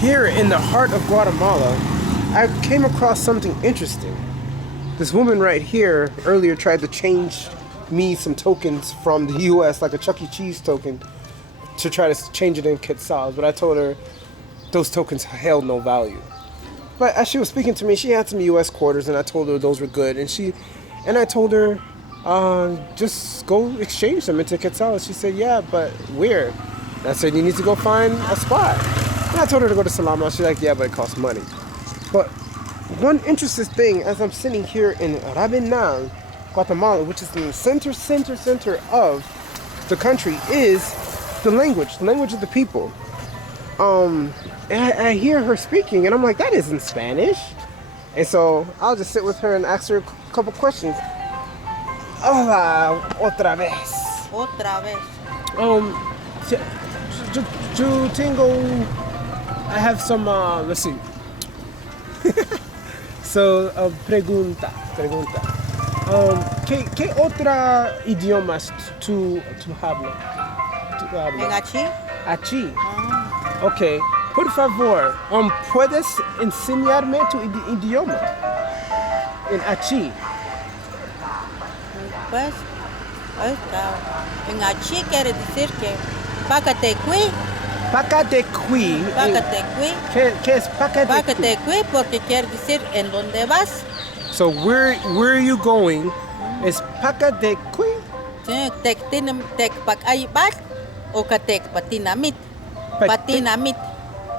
Here in the heart of Guatemala, I came across something interesting. This woman right here earlier tried to change me some tokens from the US, like a Chuck E. Cheese token, to try to change it in quetzals, but I told her those tokens held no value. But as she was speaking to me, she had some US quarters and I told her those were good, and I told her just go exchange them into quetzals. She said, yeah, but where? And I said, you need to go find a spot. And I told her to go to Salama. She's like, yeah, but it costs money. But one interesting thing, as I'm sitting here in Rabinal, Guatemala, which is in the center of the country, is the language of the people. And I hear her speaking, and I'm like, that isn't Spanish. And so I'll just sit with her and ask her a couple questions. Hola, otra vez. Otra vez. Yo tengo, I have some, let's see. So, pregunta. ¿Qué otra idiomas tú hablas? ¿En Achí? Achí. Ok. Por favor, ¿puedes enseñarme tu idioma? En Achí. Pues, en Achí quiere decir que Pacatecuí. Pacatecuí. Pacatecuí. ¿Qué es Pacatecuí? Pacatecuí porque quiere decir en dónde vas. So where are you going? Is Pacatecuí? Sí, Tecpacaybat o Catecpatinamit. Patinamit.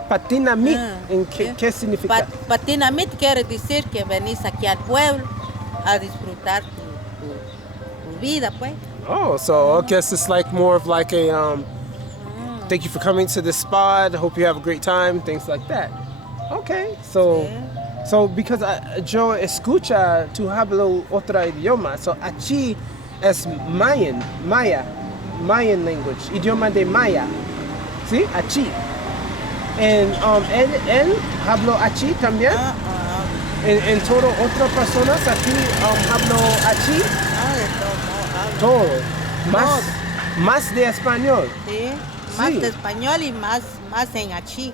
Patinamit. ¿En qué significa? Patinamit quiere decir que venís aquí al pueblo a disfrutar tu vida, pues. Oh, so I guess it's like more of like a thank you for coming to this spot. Hope you have a great time. Things like that. Okay, so because yo escucha tu hablo otra idioma. So Achí es Mayan language, idioma de Maya. ¿Sí? Achí. And él habló Achí también. En todo otras personas aquí habló Achí. Todo. Más de español. Sí. Más de español y más en Achí.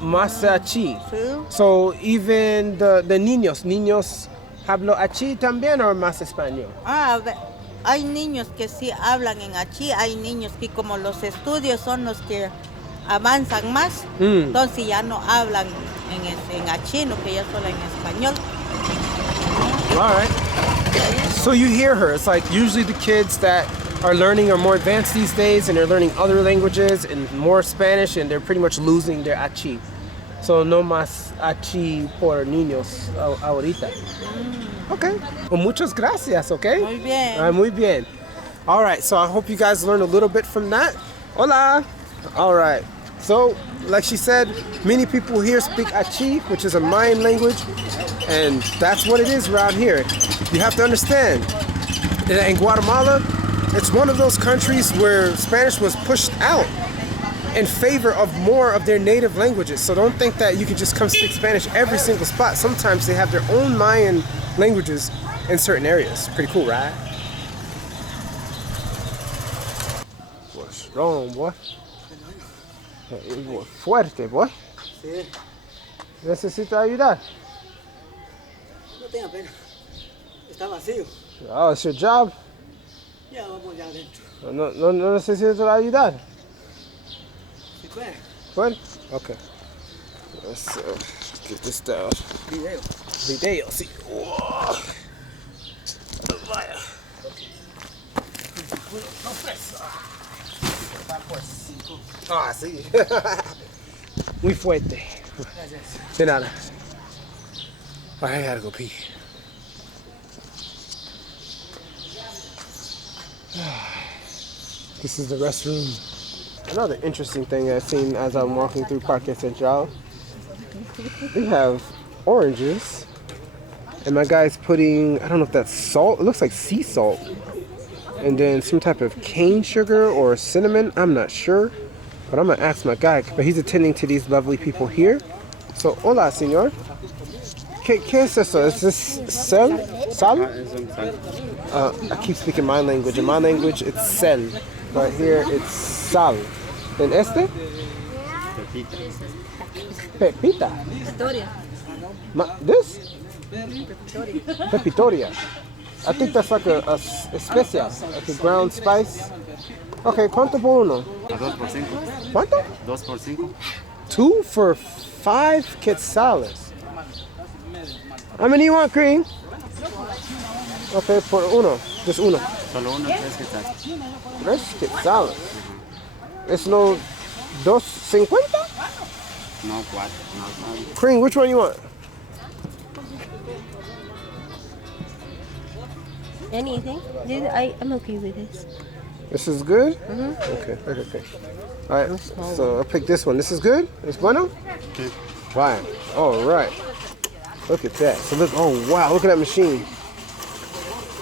Más Achí. Sí. So even the niños hablo Achí también o más español? Hay niños que sí hablan en Achí, hay niños que como los estudios son los que avanzan más, entonces ya no hablan en Achí, no que ya solo en español. All right. So you hear her. It's like usually the kids that are learning are more advanced these days and they're learning other languages and more Spanish and they're pretty much losing their Achí. So no más Achí por niños ahorita. Okay. Well, muchas gracias, okay? Muy bien. Muy bien. All right, so I hope you guys learned a little bit from that. Hola. All right. So, like she said, many people here speak Achí, which is a Mayan language, and that's what it is around here. You have to understand, in Guatemala, it's one of those countries where Spanish was pushed out in favor of more of their native languages. So don't think that you can just come speak Spanish every single spot. Sometimes they have their own Mayan languages in certain areas. Pretty cool, right? What's strong, boy? Fuerte, boy. Sí. ¿Necesita ayudar? No tenga pena. Está vacío. Oh, it's your job? Ya vamos ya adentro. No necesito ayudar. ¿Se puede? What? Okay. Let's get this down. Video. Video, sí. Whoa. Vaya. No presa. Ah, sí. Muy fuerte. Gracias. De nada. I gotta go pee. This is the restroom. Another interesting thing I've seen as I'm walking through Parque Central. They have oranges. And my guy's putting, I don't know if that's salt. It looks like sea salt. And then some type of cane sugar or cinnamon. I'm not sure. But I'm going to ask my guy. But he's attending to these lovely people here. So, hola, señor. ¿Qué es eso? Is this sal? Sal? I keep speaking my language. In my language, it's sel. But here, it's sal. And este? Pepita. Pepita. Historia. This? Pepitoria. I think that's like a especia, like a ground spice. Okay, ¿cuánto por uno? A 2 por 5. ¿Cuánto? 2 por 5. 2 for 5 quetzales. How many you want, Cream? Okay, por uno. Just uno. Solo uno, 3 quetzales. 3 quetzales. Es no 2.50? No, 4. No. Cream, which one you want? Anything? I'm okay with this. This is good? Okay. All right, so I'll pick this one. This is good? It's bueno? Okay. Fine. All right. Look at that. So look, oh wow, look at that machine.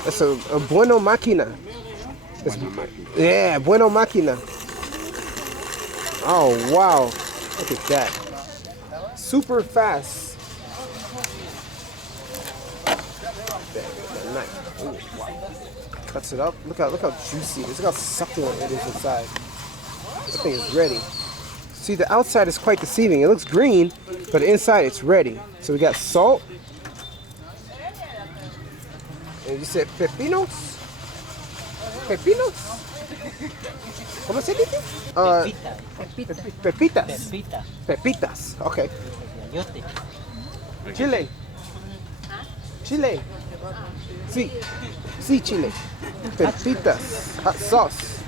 That's a bueno máquina. Yeah, bueno máquina. Oh wow, look at that. Super fast. That knife. Ooh, wow. Cuts it up. Look how juicy it is. Look how succulent it is inside. That thing is ready. See, the outside is quite deceiving. It looks green, but inside it's ready. So we got salt. And you said pepinos? Pepinos? ¿Cómo se dice? Pepitas. Pepitas. Okay. Coyote. Chile. Chile. Sí. Sí, chile. Pepitas. Hot sauce.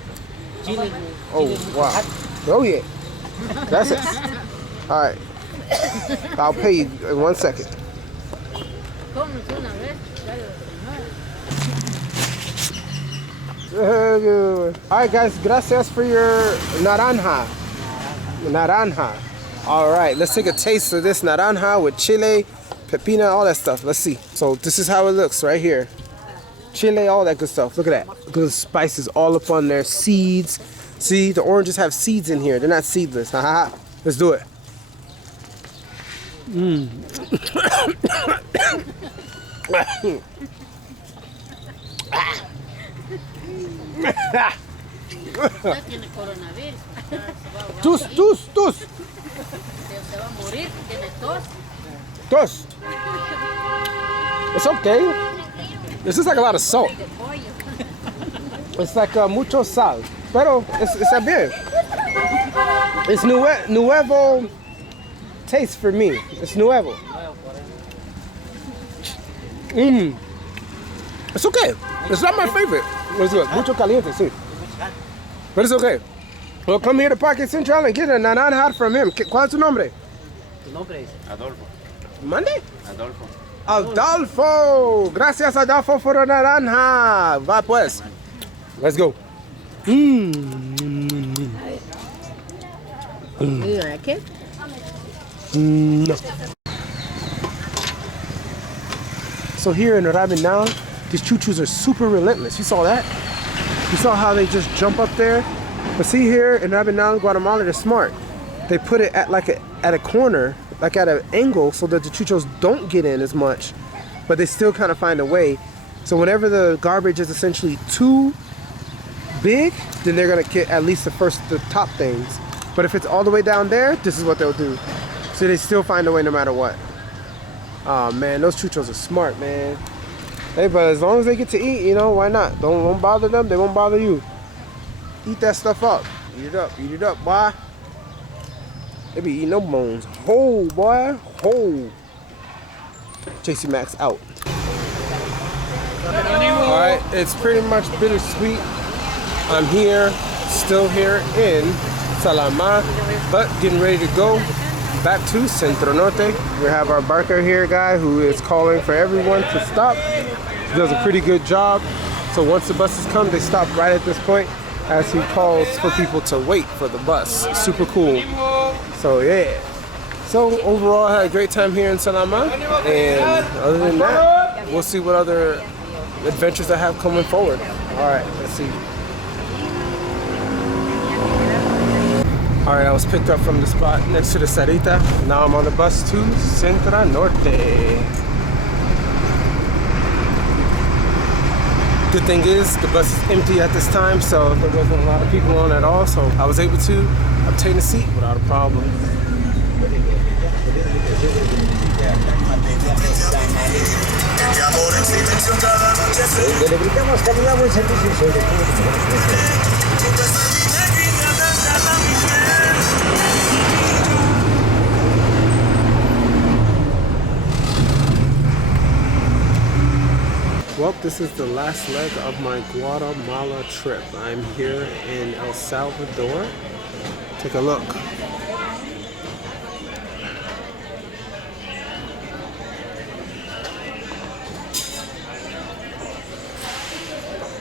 Chile. Oh, wow. Oh, yeah. That's it. All right. I'll pay you in 1 second. All right, guys. Gracias for your naranja. Naranja. All right. Let's take a taste of this naranja with chile, pepina, all that stuff. Let's see. So this is how it looks right here. Chile, all that good stuff. Look at that. Look at the spices all up on there. Seeds. See, the oranges have seeds in here. They're not seedless. Ha ha ha. Let's do it. Tiene coronavirus. Tus. Se va a morir, tiene tos. Tos. It's okay. This is like a lot of salt. It's like mucho sal. Pero it's bien. It's nuevo taste for me. It's nuevo. It's okay. It's not my favorite. It's good. Mucho caliente, sí. But it's okay. Well, come here to Parque Central and get a naranja from him. ¿Cuál es tu nombre? Tu nombre es Adolfo. Monday? Adolfo. Adolfo. Gracias, Adolfo, for the naranja. Va pues. Let's go. You like it? No. So here in Rabinal, these choo-choos are super relentless. You saw that? You saw how they just jump up there? But see here in Rabinal, Guatemala, they're smart. They put it at a corner, like at an angle, so that the choo-choos don't get in as much, but they still kind of find a way. So whenever the garbage is essentially too big, then they're gonna get at least the top things. But if it's all the way down there, this is what they'll do. So they still find a way no matter what. Oh man, those choo-choos are smart, man. Hey, but as long as they get to eat, you know, why not? Don't bother them, they won't bother you. Eat that stuff up. Eat it up, boy. They be eating no bones. Whole, boy, whole. Cee Max out. Alright, it's pretty much bittersweet. I'm here, still here in Salama, but getting ready to go back to Centro Norte. We have our barker here, guy, who is calling for everyone to stop. He does a pretty good job. So once the buses come, they stop right at this point as he calls for people to wait for the bus. Super cool. So yeah. So overall, I had a great time here in Salama. And other than that, we'll see what other adventures I have coming forward. All right, let's see. All right, I was picked up from the spot next to the Sarita. Now I'm on the bus to Centro Norte. Good thing is the bus is empty at this time, so there wasn't a lot of people on at all, so I was able to obtain a seat without a problem. Well, this is the last leg of my Guatemala trip. I'm here in El Salvador. Take a look.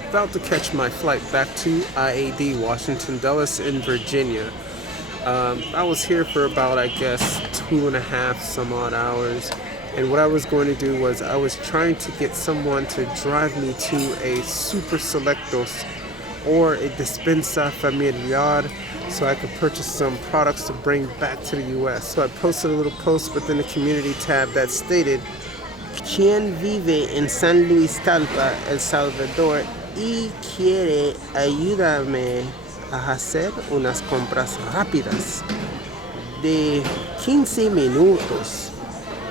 About to catch my flight back to IAD, Washington Dulles in Virginia. I was here for about, I guess, 2.5 some odd hours. And what I was going to do was I was trying to get someone to drive me to a Super Selectos or a Despensa Familiar so I could purchase some products to bring back to the US. So I posted a little post within the community tab that stated, ¿Quién vive en San Luis Talpa, El Salvador y quiere ayudarme a hacer unas compras rápidas de 15 minutos?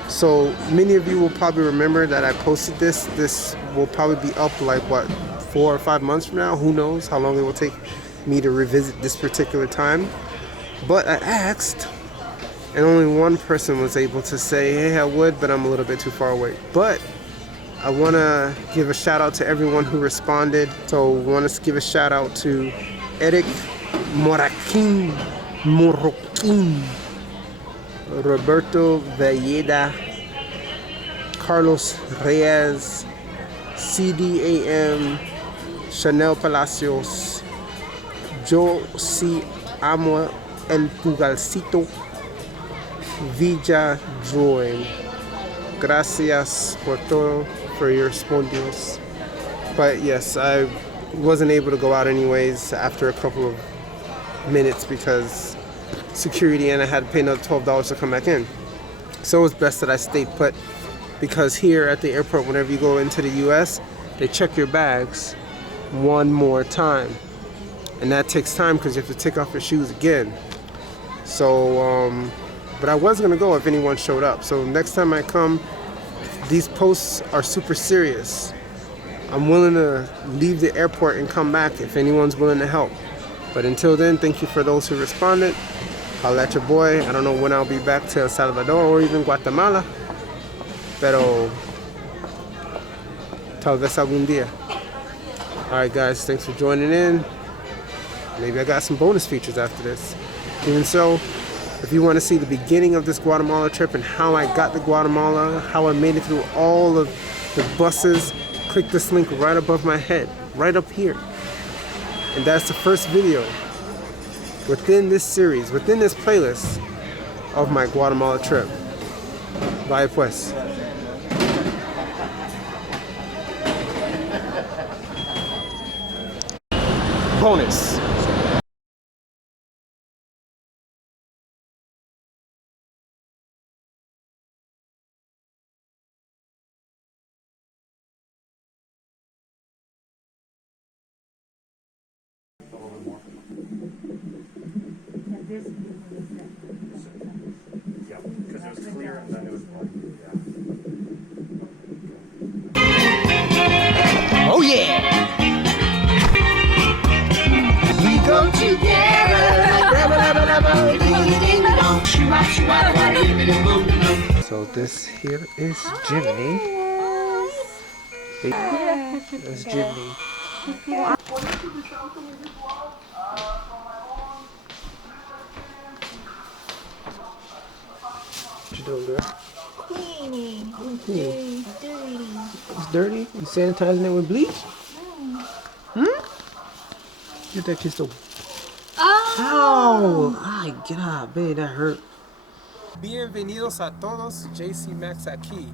So many of you will probably remember that I posted this. This will probably be up like what, 4 or 5 months from now. Who knows how long it will take me to revisit this particular time. But I asked, and only one person was able to say, hey, I would, but I'm a little bit too far away. But I want to give a shout out to everyone who responded. So I want to give a shout out to Eric Moraquin, Roberto Valleda, Carlos Reyes, CDAM, Chanel Palacios, Yo Si Amo El Pugalcito, Villa Joy. Gracias por todo, for your respondios. But yes, I wasn't able to go out anyways after a couple of minutes because security, and I had to pay another $12 to come back in. So it was best that I stayed put, because here at the airport, whenever you go into the US, they check your bags one more time, and that takes time because you have to take off your shoes again. So but I was gonna go if anyone showed up. So next time I come, these posts are super serious. I'm willing to leave the airport and come back if anyone's willing to help. But until then, thank you for those who responded. I'll let your boy. I don't know when I'll be back to El Salvador or even Guatemala, pero tal vez algún día. Alright guys, thanks for joining in. Maybe I got some bonus features after this. Even so, if you want to see the beginning of this Guatemala trip and how I got to Guatemala, how I made it through all of the buses, click this link right above my head, right up here. And that's the first video within this series, within this playlist of my Guatemala trip. Bye pues. Bonus. Oh yeah! We go together. So this here is Jimmy. That's Jimmy. What you doing, girl? Cleaning. Cleaning. Dirty. It's dirty? You sanitizing it with bleach? Get that kiss over. Ow! Ay, God, babe, that hurt. Bienvenidos a todos, Cee Max Achí.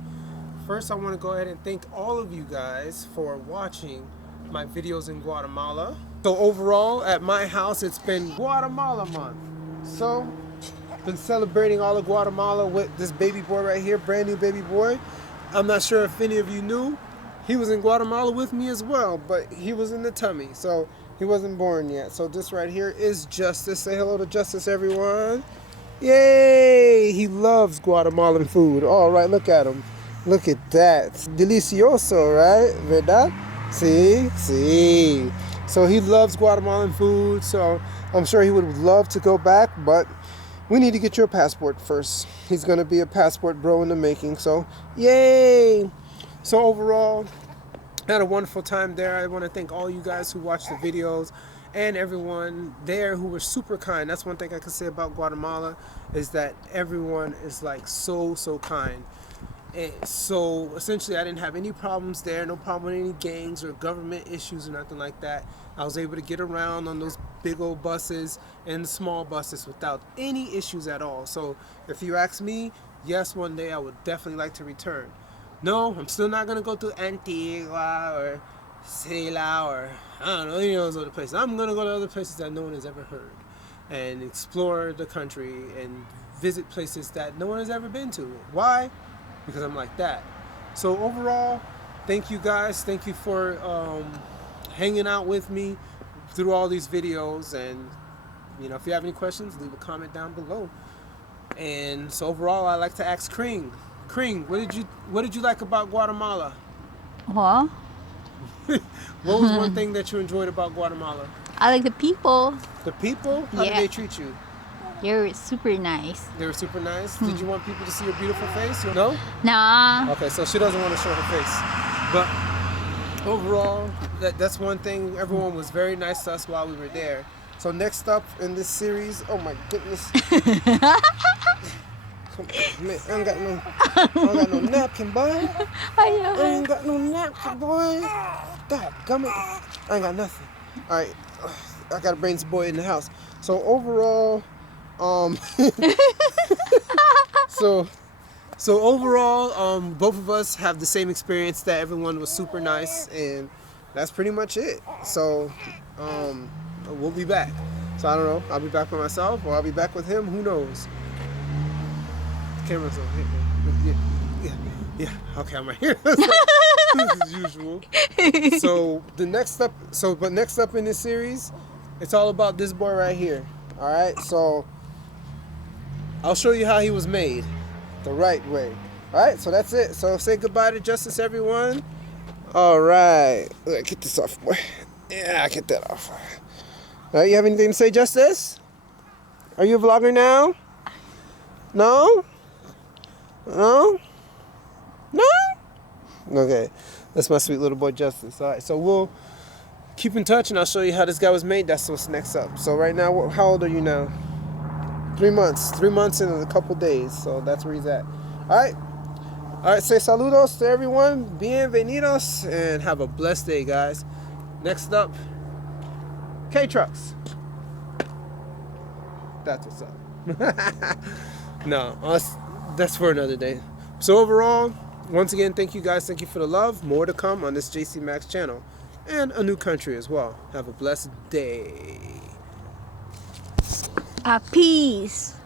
First, I want to go ahead and thank all of you guys for watching my videos in Guatemala. So overall, at my house, it's been Guatemala month. So, been celebrating all of Guatemala with this baby boy right here, brand new baby boy. I'm not sure if any of you knew, he was in Guatemala with me as well, but he was in the tummy, so he wasn't born yet. So this right here is Justice. Say hello to Justice, everyone. Yay! He loves Guatemalan food. All right, look at him. Look at that. Delicioso, right? ¿Verdad? See? See. So he loves Guatemalan food, so I'm sure he would love to go back, but we need to get you a passport first. He's going to be a passport bro in the making, so yay! So overall, I had a wonderful time there. I want to thank all you guys who watched the videos and everyone there who were super kind. That's one thing I can say about Guatemala, is that everyone is like so kind. And so essentially I didn't have any problems there, no problem with any gangs or government issues or nothing like that. I was able to get around on those big old buses and the small buses without any issues at all. So if you ask me, yes, one day I would definitely like to return. No, I'm still not going to go to Antigua or Sela or I don't know, any of those other places. I'm going to go to other places that no one has ever heard and explore the country and visit places that no one has ever been to. Why? Because I'm like that. So overall, thank you guys. Thank you for hanging out with me through all these videos. And you know, if you have any questions, leave a comment down below. And so overall, I like to ask Kring. Kring, what did you like about Guatemala? Well, What was one thing that you enjoyed about Guatemala? I like the people. The people? How did Yeah. they treat you? You're super nice. They were super nice. Did you want people to see your beautiful face? No? Nah. Okay, so she doesn't want to show her face. But overall, that's one thing. Everyone was very nice to us while we were there. So next up in this series, oh my goodness. Come on, man, I ain't got no napkin, boy. I ain't got no napkin, boy. God, come on. I ain't got nothing. All right, I gotta bring this boy in the house. So overall, so overall, both of us have the same experience, that everyone was super nice, and that's pretty much it. So we'll be back. So I don't know, I'll be back by myself or I'll be back with him, who knows. The camera's over here. Yeah, okay, I'm right here. As usual. So but next up in this series, it's all about this boy right here. All right, so I'll show you how he was made the right way. All right, so that's it. So say goodbye to Justice, everyone. All right, get this off, boy. Yeah, get that off. All right, you have anything to say, Justice? Are you a vlogger now? No? No? No? Okay, that's my sweet little boy, Justice. All right, so we'll keep in touch and I'll show you how this guy was made. That's what's next up. So right now, how old are you now? 3 months. 3 months and a couple days. So that's where he's at. All right. All right, say saludos to everyone. Bienvenidos. And have a blessed day, guys. Next up, K-Trucks. That's what's up. No, that's for another day. So overall, once again, thank you guys. Thank you for the love. More to come on this Cee Max channel. And a new country as well. Have a blessed day. Peace.